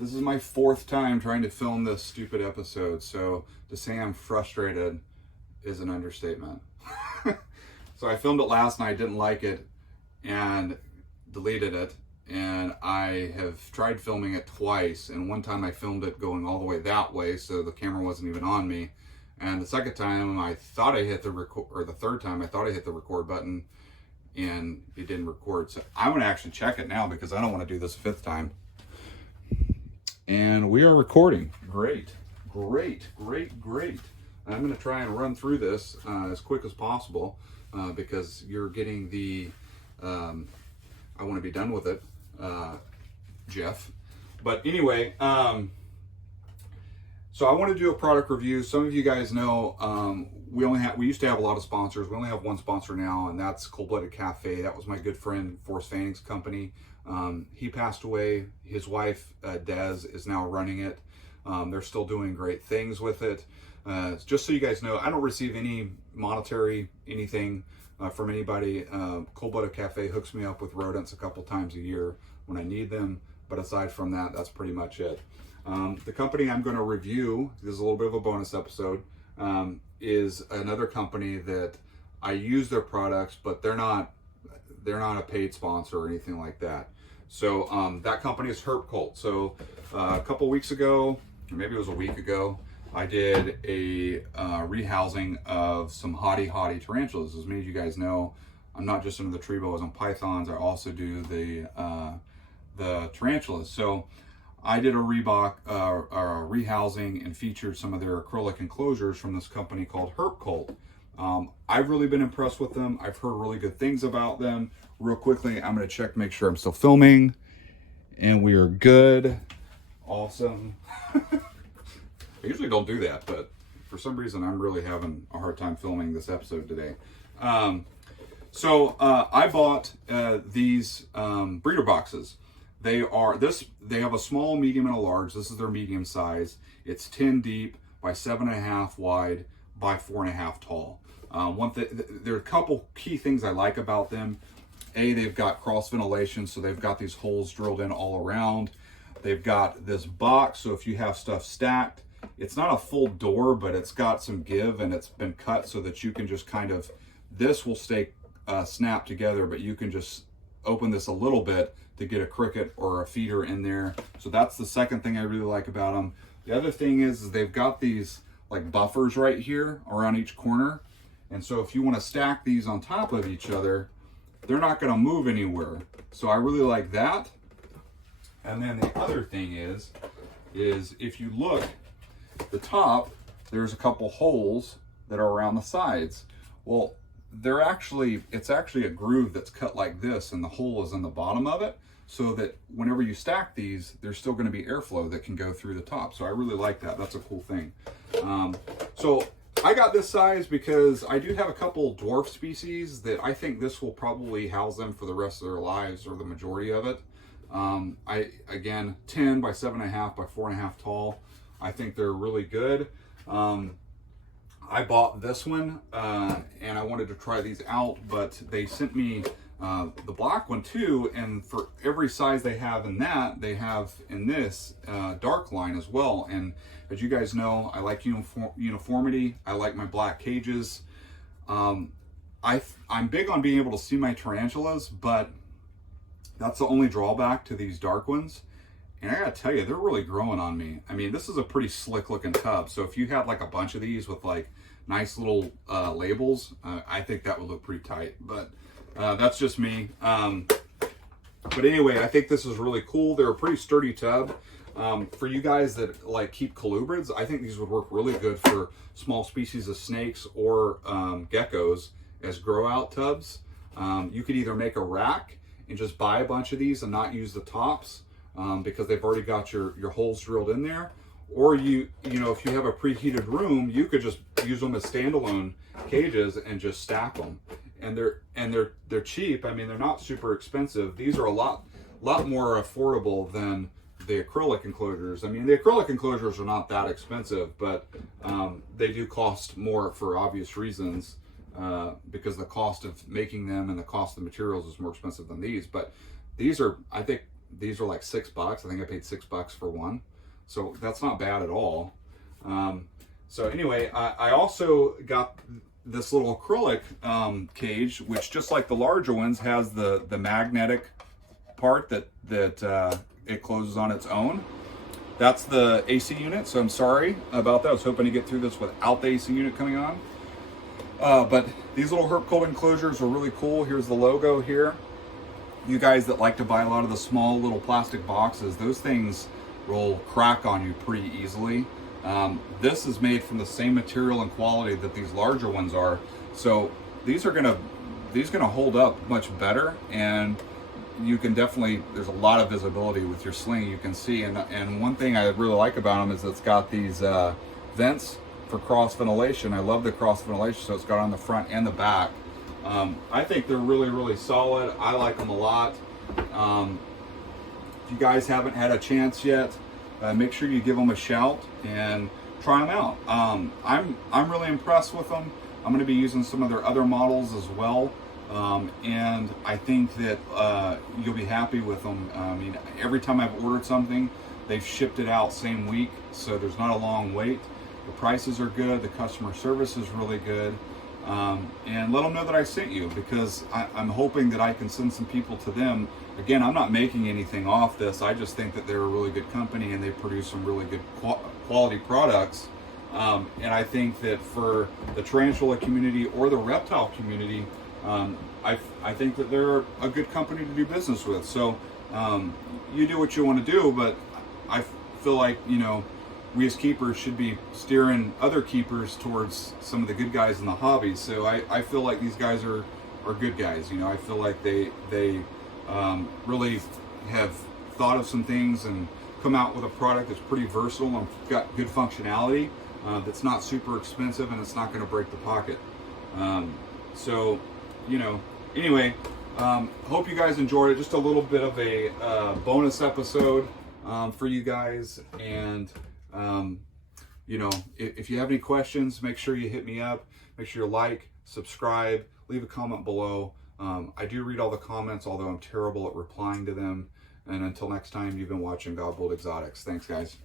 This is my fourth time trying to film this stupid episode, so to say I'm frustrated is an understatement. So I filmed it last night, didn't like it, and deleted it. And I have tried filming it twice, and one time I filmed it going all the way that way, so the camera wasn't even on me. And the second time I thought I hit the record, or the third time I thought I hit the record button, and it didn't record. So I'm gonna actually check it now because I don't want to do this a fifth time. And we are recording. Great. I'm going to try and run through this as quick as possible because you're getting the, I want to be done with it, Jeff. But anyway, so I want to do a product review. Some of you guys know we used to have a lot of sponsors. We only have one sponsor now, and that's Cold-Blooded Cafe. That was my good friend Forrest Fanning's company. He passed away. His wife, Des, is now running it. They're still doing great things with it. Just so you guys know, I don't receive any monetary anything from anybody. Cold-Blooded Cafe hooks me up with rodents a couple times a year when I need them. But aside from that, that's pretty much it. The company I'm going to review, this is a little bit of a bonus episode, is another company that I use their products, but they're not a paid sponsor or anything like that. So that company is Herpcult. So a couple weeks ago, or maybe it was a week ago, I did a rehousing of some hottie tarantulas. As many of you guys know, I'm not just into the tree boas and pythons. I also do the tarantulas. So I did a rehousing and featured some of their acrylic enclosures from this company called Herpcult. I've really been impressed with them. I've heard really good things about them. Real quickly, I'm going to check to make sure I'm still filming. And we are good. Awesome. I usually don't do that, but for some reason, I'm really having a hard time filming this episode today. So I bought these breeder boxes. They have a small, medium, and a large. This is their medium size. It's 10 deep by 7.5 wide by 4.5 tall. There are a couple key things I like about them. They've got cross ventilation, so they've got these holes drilled in all around. They've got this box, so if you have stuff stacked, it's not a full door, but it's got some give, and it's been cut so that you can just kind of, this will stay snapped together, but you can just open this a little bit to get a cricket or a feeder in there. So that's the second thing I really like about them. The other thing is they've got these like buffers right here around each corner. And so if you want to stack these on top of each other, they're not going to move anywhere. So I really like that. And then the other thing is if you look at the top, there's a couple holes that are around the sides. Well, it's actually a groove that's cut like this, and the hole is in the bottom of it, so that whenever you stack these, there's still going to be airflow that can go through the top. So I really like that. That's a cool thing. So I got this size because I do have a couple dwarf species that I think this will probably house them for the rest of their lives, or the majority of it. Again, 10 by 7.5 by 4.5 tall. I think they're really good. I bought this one and I wanted to try these out, but they sent me the black one too, and for every size they have in that, they have in this dark line as well. And as you guys know, I like uniformity. I like my black cages. I'm big on being able to see my tarantulas, but that's the only drawback to these dark ones. And I gotta tell you, they're really growing on me. I mean, this is a pretty slick looking tub. So if you had like a bunch of these with like nice little labels, I think that would look pretty tight. But that's just me. But anyway, I think this is really cool. They're a pretty sturdy tub. For you guys that like keep colubrids, I think these would work really good for small species of snakes or geckos as grow out tubs. You could either make a rack and just buy a bunch of these and not use the tops because they've already got your holes drilled in there. Or you know, if you have a preheated room, you could just use them as standalone cages and just stack them. And they're cheap. I mean, they're not super expensive. These are a lot more affordable than the acrylic enclosures. I mean, the acrylic enclosures are not that expensive, but they do cost more for obvious reasons because the cost of making them and the cost of the materials is more expensive than these. But these are, I think, these are like $6. I think I paid $6 for one. So that's not bad at all. So anyway, I also got this little acrylic cage, which just like the larger ones has the magnetic part that it closes on its own. That's the AC unit, so I'm sorry about that. I was hoping to get through this without the AC unit coming on. But these little Herpcult enclosures are really cool. Here's the logo here. You guys that like to buy a lot of the small little plastic boxes, those things will crack on you pretty easily. This is made from the same material and quality that these larger ones are. So these are gonna hold up much better, and you can definitely, there's a lot of visibility with your sling, you can see. And one thing I really like about them is it's got these vents for cross ventilation. I love the cross ventilation, so it's got on the front and the back. I think they're really, really solid. I like them a lot. If you guys haven't had a chance yet, make sure you give them a shout and try them out. I'm really impressed with them. I'm going to be using some of their other models as well, and I think that you'll be happy with them. I mean, every time I've ordered something, they've shipped it out same week, so there's not a long wait. The prices are good. The customer service is really good. And let them know that I sent you, because I'm hoping that I can send some people to them. Again, I'm not making anything off this. I just think that they're a really good company and they produce some really good quality products. And I think that for the tarantula community or the reptile community, I think that they're a good company to do business with. So you do what you want to do, but I feel like, you know, we as keepers should be steering other keepers towards some of the good guys in the hobby. So I feel like these guys are good guys. You know, I feel like they really have thought of some things and come out with a product that's pretty versatile and got good functionality, that's not super expensive, and it's not going to break the pocket. So, you know, anyway, hope you guys enjoyed it. Just a little bit of a bonus episode for you guys. And you know, if you have any questions, make sure you hit me up. Make sure you like, subscribe, leave a comment below. I do read all the comments, although I'm terrible at replying to them. And until next time, you've been watching Godbold Exotics. Thanks, guys.